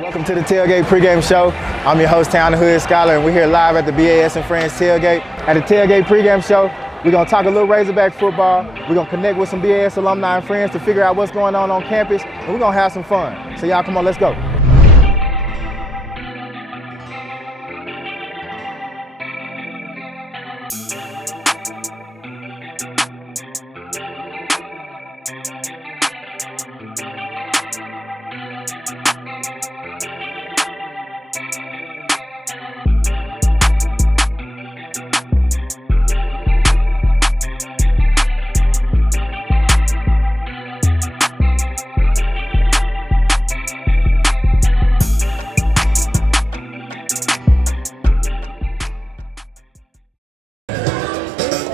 Welcome to the Tailgate pregame show. I'm your host, Town the Hood Scholar, and we're here live at the BAS and Friends Tailgate. At the Tailgate pregame show, we're going to talk a little Razorback football. We're going to connect with some BAS alumni and friends to figure out what's going on campus, and we're going to have some fun. So y'all come on, let's go.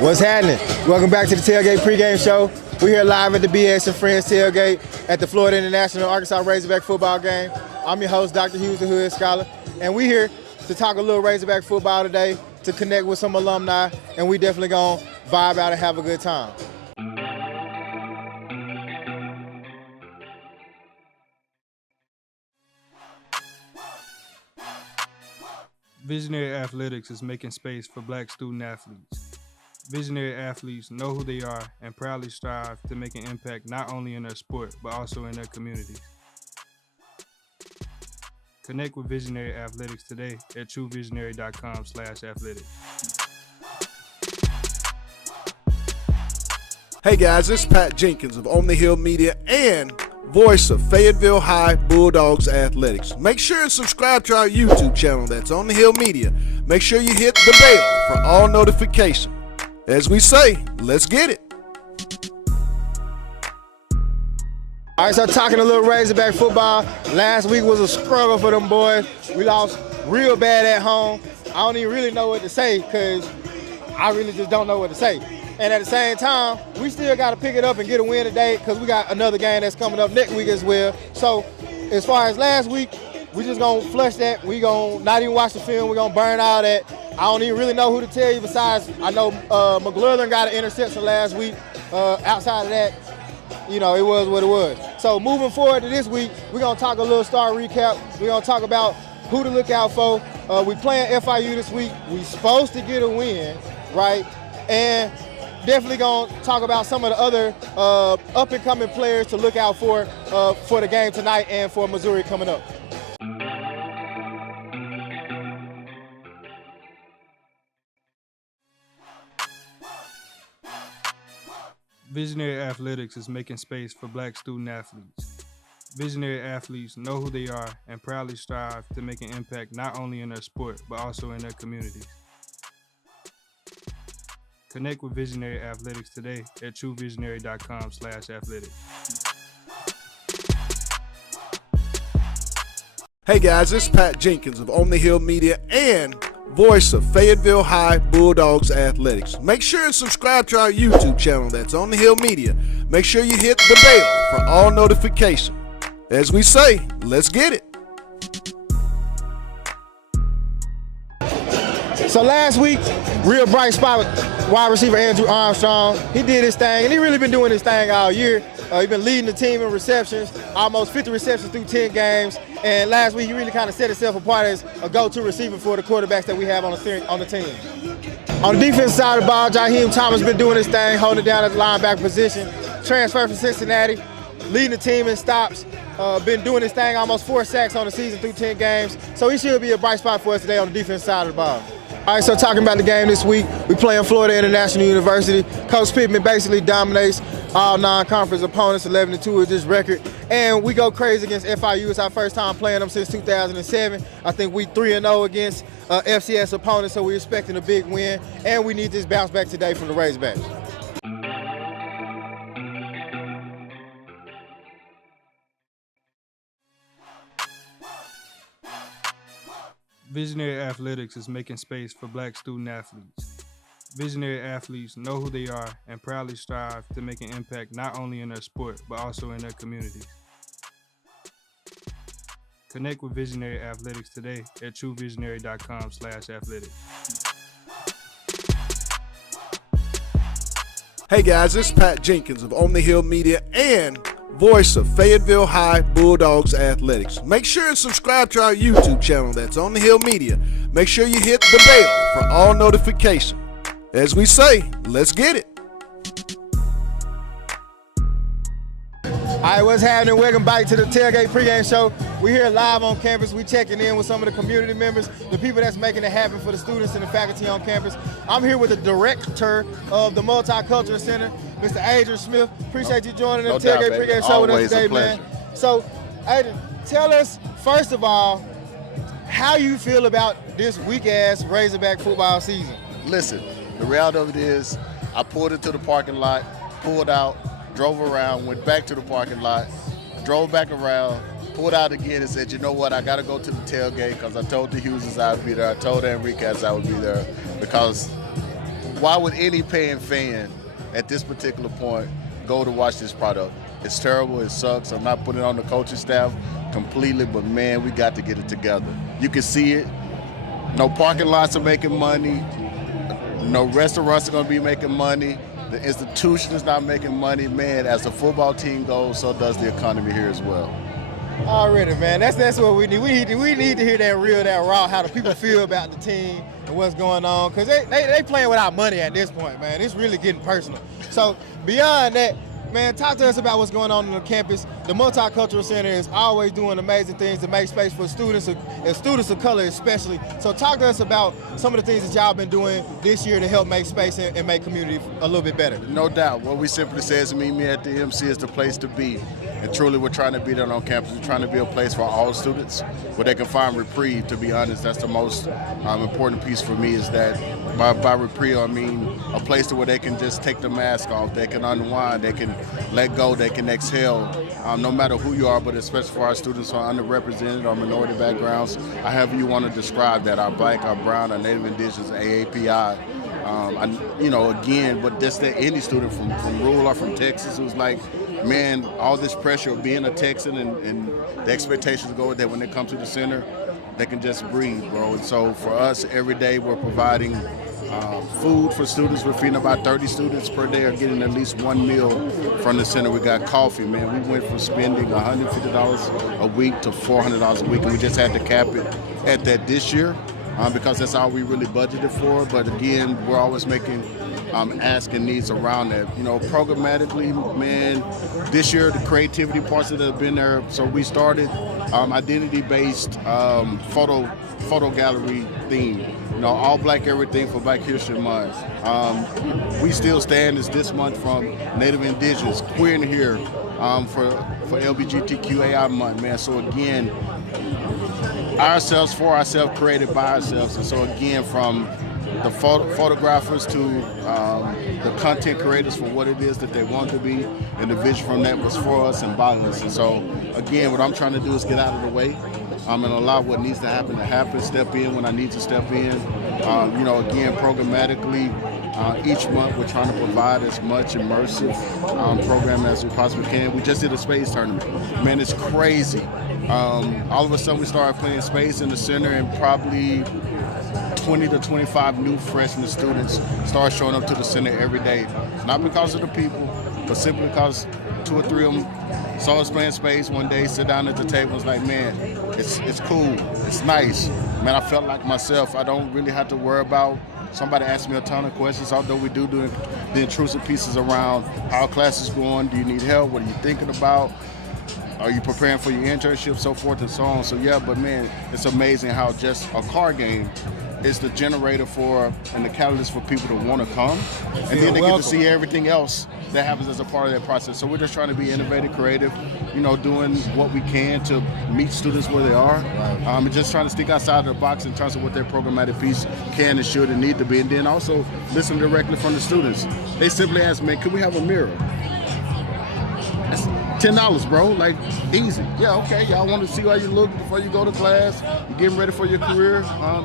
What's happening? Welcome back to the Tailgate pregame show. We're here live at the BS and Friends Tailgate at the Florida International Arkansas Razorback football game. I'm your host, Dr. Hughes, the Hood Scholar, and we're here to talk a little Razorback football today, to connect with some alumni, and we definitely gonna vibe out and have a good time. Visionary Athletics is making space for Black student athletes. Visionary athletes know who they are and proudly strive to make an impact not only in their sport, but also in their communities. Connect with Visionary Athletics today at truevisionary.com/athletics. Hey guys, this is Pat Jenkins of On the Hill Media and voice of Fayetteville High Bulldogs Athletics. Make sure and subscribe to our YouTube channel, that's On the Hill Media. Make sure you hit the bell for all notifications. As we say, let's get it. All right, so talking a little Razorback football. Last week was a struggle for them boys. We lost real bad at home. I don't even really know what to say because I really just don't know what to say. And at the same time, we still got to pick it up and get a win today because we got another game that's coming up next week as well. So as far as last week, we just going to flush that. We going to not even watch the film. We're going to burn all that. I don't even really know who to tell you besides I know McLaughlin got an interception last week. Outside of that, you know, it was what it was. So moving forward to this week, we're going to talk a little star recap. We're going to talk about who to look out for. We playing FIU this week. We supposed to get a win, right? And definitely going to talk about some of the other up-and-coming players to look out for the game tonight and for Missouri coming up. Visionary Athletics is making space for Black student athletes. Visionary athletes know who they are and proudly strive to make an impact not only in their sport, but also in their communities. Connect with Visionary Athletics today at truevisionary.com/athletics. Hey guys, this is Pat Jenkins of On the Hill Media and voice of Fayetteville High Bulldogs Athletics. Make sure and subscribe to our YouTube channel, that's On the Hill Media. Make sure you hit the bell for all notifications. As we say, let's get it. So last week, real bright spot with wide receiver Andrew Armstrong. He did his thing, and he really been doing his thing all year. He's been leading the team in receptions, almost 50 receptions through 10 games. And last week, he really kind of set himself apart as a go-to receiver for the quarterbacks that we have on the team. On the defensive side of the ball, Jaheim Thomas been doing his thing, holding it down at the linebacker position. Transferred from Cincinnati, leading the team in stops. Been doing his thing, almost 4 sacks on the season through 10 games. So he should be a bright spot for us today on the defensive side of the ball. All right, so talking about the game this week, we playing Florida International University. Coach Pittman basically dominates all non-conference opponents, 11-2 is this record. And we go crazy against FIU. It's our first time playing them since 2007. I think we 3-0 against FCS opponents, so we're expecting a big win. And we need this bounce back today from the Razorbacks. Visionary Athletics is making space for Black student athletes. Visionary athletes know who they are and proudly strive to make an impact not only in their sport, but also in their communities. Connect with Visionary Athletics today at truevisionary.com/athletics. Hey guys, this is Pat Jenkins of On the Hill Media and voice of Fayetteville High Bulldogs Athletics. Make sure and subscribe to our YouTube channel that's On the Hill Media. Make sure you hit the bell for all notifications. As we say, let's get it. All right, what's happening? Welcome back to the Tailgate Pregame Show. We're here live on campus. We're checking in with some of the community members, the people that's making it happen for the students and the faculty on campus. I'm here with the director of the Multicultural Center, Mr. Adrian Smith. Appreciate you joining the Tailgate Pregame Show with us today, man. So, Adrian, tell us, first of all, how you feel about this weak-ass Razorback football season. Listen, the reality of it is I pulled into the parking lot, pulled out, drove around, went back to the parking lot, drove back around, pulled out again and said, you know what, I got to go to the tailgate because I told the Hugheses I would be there. I told Enriquez I would be there because why would any paying fan at this particular point go to watch this product? It's terrible. It sucks. I'm not putting it on the coaching staff completely, but, man, we got to get it together. You can see it. No parking lots are making money. No restaurants are going to be making money. The institution is not making money. Man, as the football team goes, so does the economy here as well. Already, man. That's what we need. We need to hear that real, that raw, how the people feel about the team and what's going on. Because they playing without money at this point, man. It's really getting personal. So beyond that, man, talk to us about what's going on the campus. The Multicultural Center is always doing amazing things to make space for students and students of color especially. So talk to us about some of the things that y'all been doing this year to help make space and make community a little bit better. No doubt. What we simply say is meet me at the MC is the place to be. And truly we're trying to be there on campus. We're trying to be a place for all students where they can find reprieve. To be honest, that's the most important piece for me is that by reprieve, I mean a place where they can just take the mask off, they can unwind, they can let go, they can exhale, no matter who you are, but especially for our students who are underrepresented or minority backgrounds, however you want to describe that, our Black, our Brown, our Native Indigenous, AAPI. Again, but just that any student from rural or from Texas who's like, man, all this pressure of being a Texan and the expectations go with that when they come to the center, they can just breathe, bro. And so for us, every day we're providing food for students. We're feeding about 30 students per day are getting at least one meal from the center. We got coffee, man. We went from spending $150 a week to $400 a week, and we just had to cap it at that this year because that's all we really budgeted for. But again, we're always making asking needs around that. You know, programmatically, man, this year the creativity parts that have been there. So we started identity-based photo gallery theme. You know, all black everything for Black History Month. We still stand as this month from Native Indigenous, Queer in Here for LGBTQAI month, man. So again, ourselves for ourselves, created by ourselves. And so again, from the photographers to the content creators for what it is that they want to be, and the vision from that was for us and by us. And so again, what I'm trying to do is get out of the way and allow what needs to happen, step in when I need to step in. Again, programmatically, each month we're trying to provide as much immersive program as we possibly can. We just did a space tournament. Man, it's crazy. All of a sudden we started playing space in the center, and probably 20 to 25 new freshman students start showing up to the center every day. Not because of the people, but simply because 2 or 3 of them saw us playing space one day, sit down at the table and was like, man, it's cool, it's nice. Man, I felt like myself. I don't really have to worry about somebody asking me a ton of questions, although we do the intrusive pieces around how class is going, do you need help, what are you thinking about, are you preparing for your internship, so forth and so on. So yeah, but man, it's amazing how just a card game is the generator for and the catalyst for people to want to come, and then they get to see everything else that happens as a part of that process. So we're just trying to be innovative, creative, doing what we can to meet students where they are, and just trying to stick outside of the box in terms of what their programmatic piece can and should and need to be, and then also listen directly from the students. They simply ask, man, could we have a mirror? That's $10, bro, like easy. Yeah, okay, y'all want to see how you look before you go to class, you're getting ready for your career,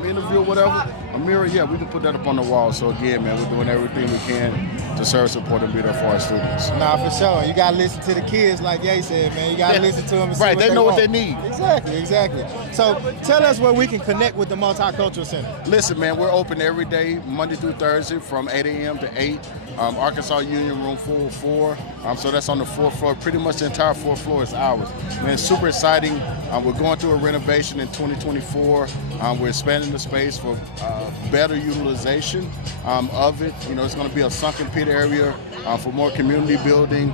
interview or whatever. A mirror, yeah, we can put that up on the wall. So again, man, we're doing everything we can to serve, support, and be there for our students. Nah, for sure. You got to listen to the kids, like Ye said, man. You got to listen to them and see right, what they know want. what they need. Exactly. So tell us where we can connect with the Multicultural Center. Listen, man, we're open every day, Monday through Thursday from 8 a.m. to 8. Arkansas Union Room 404. So that's on the fourth floor. Pretty much the entire fourth floor is ours. Man, it's super exciting. We're going through a renovation in 2024. We're expanding the space for better utilization of it. You know, it's going to be a sunken pit area for more community building.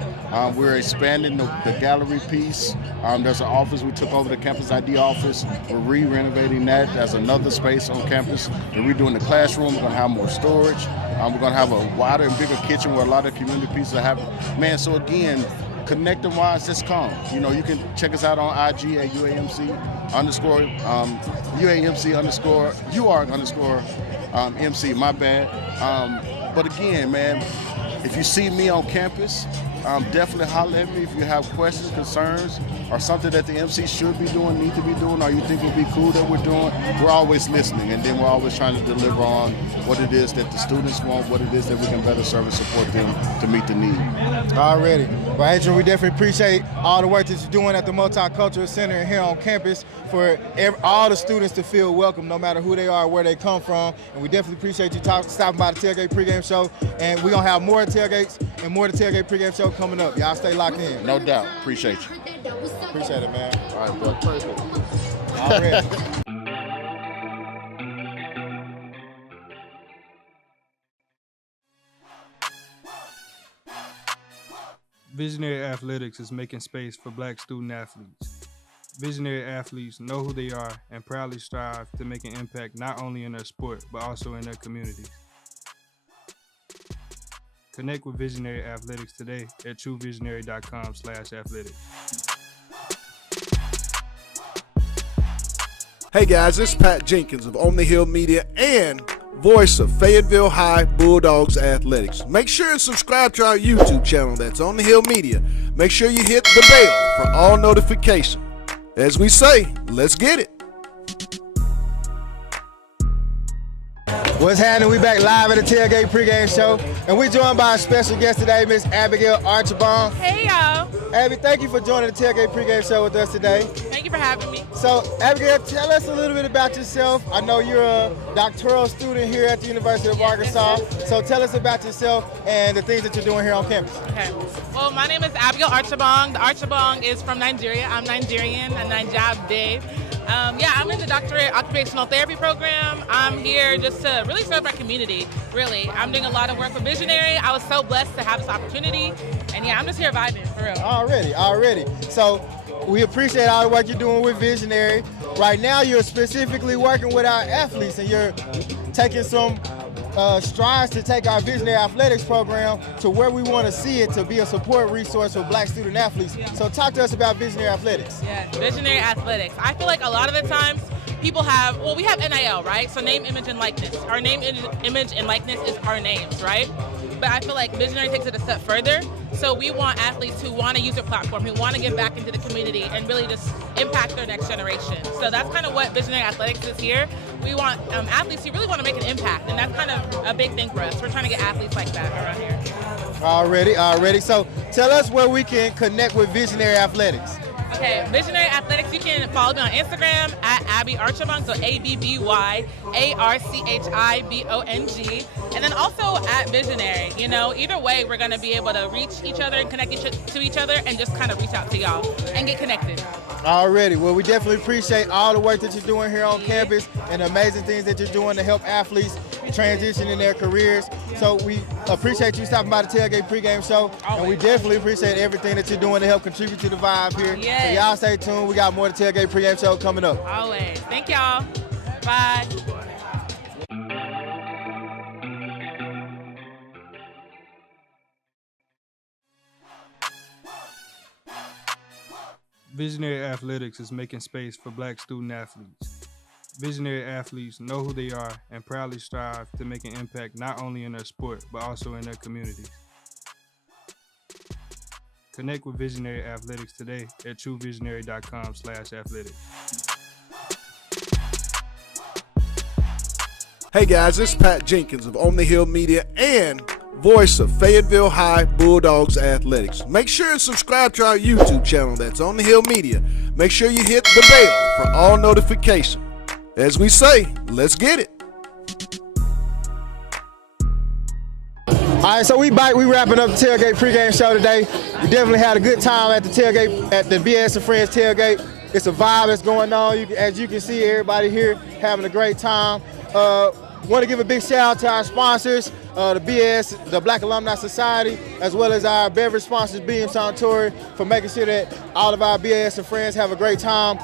We're expanding the gallery piece. There's an office. We took over the campus ID office. We're re-renovating that as another space on campus. We're redoing the classroom. We're going to have more storage. We're going to have a wider and bigger kitchen where a lot of community pieces are happening. Man, so again, connecting wise, just come. You know, you can check us out on IG at UAMC_UR_MC, my bad. But again, man, if you see me on campus, definitely holler at me if you have questions, concerns, or something that the MC should be doing, need to be doing, or you think would be cool that we're doing. We're always listening, and then we're always trying to deliver on what it is that the students want, what it is that we can better serve and support them to meet the need. Already. Well, Adrian, we definitely appreciate all the work that you're doing at the Multicultural Center here on campus for all the students to feel welcome, no matter who they are, where they come from. And we definitely appreciate you stopping by the Tailgate Pregame Show. And we're going to have more tailgates and more of the Tailgate Pregame Show coming up. Y'all stay locked in. No doubt. Appreciate you. Appreciate it, man. All right, bro. Perfect. Already. Visionary Athletics is making space for Black student athletes. Visionary athletes know who they are and proudly strive to make an impact not only in their sport, but also in their communities. Connect with Visionary Athletics today at truevisionary.com/athletics. Hey guys, this is Pat Jenkins of On the Hill Media and voice of Fayetteville High Bulldogs Athletics. Make sure and subscribe to our YouTube channel, that's On the Hill Media. Make sure you hit the bell for all notifications. As we say, let's get it. What's happening? We back live at the Tailgate Pregame Show, and we're joined by a special guest today, Miss Abigail Archibong. Hey y'all. Abby, thank you for joining the Tailgate Pregame Show with us today. Thank you for having me. So, Abigail, tell us a little bit about yourself. I know you're a doctoral student here at the University of Arkansas. So tell us about yourself and the things that you're doing here on campus. Okay. Well, my name is Abigail Archibong. The Archibong is from Nigeria. I'm Nigerian, a Najab Dave. I'm in the doctorate occupational therapy program. I'm here just to really serve my community, really. I'm doing a lot of work with Visionary. I was so blessed to have this opportunity. And yeah, I'm just here vibing, for real. Already. So we appreciate all the work you're doing with Visionary. Right now, you're specifically working with our athletes, and you're taking some strides to take our Visionary Athletics program to where we want to see it to be a support resource for Black student athletes. Yeah. So talk to us about Visionary Athletics. Yeah, Visionary Athletics. I feel like a lot of the times people have, we have NIL, right? So name, image, and likeness. Our name, image, and likeness is our names, right? But I feel like Visionary takes it a step further. So we want athletes who want to use their platform, who want to give back into the community and really just impact their next generation. So that's kind of what Visionary Athletics is here. We want athletes who really want to make an impact, and that's kind of a big thing for us. We're trying to get athletes like that around here. Already. So tell us where we can connect with Visionary Athletics. Okay, Visionary Athletics, you can follow me on Instagram at Abby Archibong, so ABBYARCHIBONG, and then also at Visionary. You know, either way, we're going to be able to reach each other and connect to each other and just kind of reach out to y'all and get connected. Already. Well, we definitely appreciate all the work that you're doing here on campus and the amazing things that you're doing to help athletes transition in their careers. So we appreciate you stopping by the Tailgate Pregame Show. Always. And we definitely appreciate everything that you're doing to help contribute to the vibe here. Yes. So y'all stay tuned. We got more of the Tailgate Pregame Show coming up. Always. Thank y'all. Bye. Visionary Athletics is making space for Black student athletes. Visionary athletes know who they are and proudly strive to make an impact not only in their sport, but also in their communities. Connect with Visionary Athletics today at truevisionary.com/athletics. Hey guys, this is Pat Jenkins of On the Hill Media and voice of Fayetteville High Bulldogs Athletics. Make sure and subscribe to our YouTube channel, that's On the Hill Media. Make sure you hit the bell for all notifications. As we say, let's get it. All All right, so we wrapping up the tailgate pregame show today. We definitely had a good time at the tailgate, at the BS and Friends tailgate. It's a vibe that's going on. As you can see, everybody here having a great time. Want to give a big shout out to our sponsors, the BS, the Black Alumni Society, as well as our beverage sponsors, BM Suntory, for making sure that all of our BS and Friends have a great time.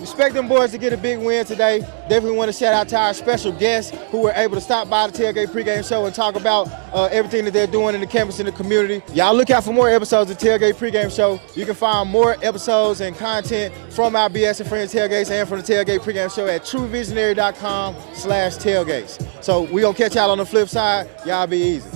Expect them boys to get a big win today. Definitely want to shout out to our special guests who were able to stop by the tailgate pregame show and talk about everything that they're doing in the campus and the community. Y'all look out for more episodes of the tailgate pregame show. You can find more episodes and content from our BS and Friends tailgates and from the tailgate pregame show at truevisionary.com/tailgates. So we gonna catch y'all on the flip side. Y'all be easy.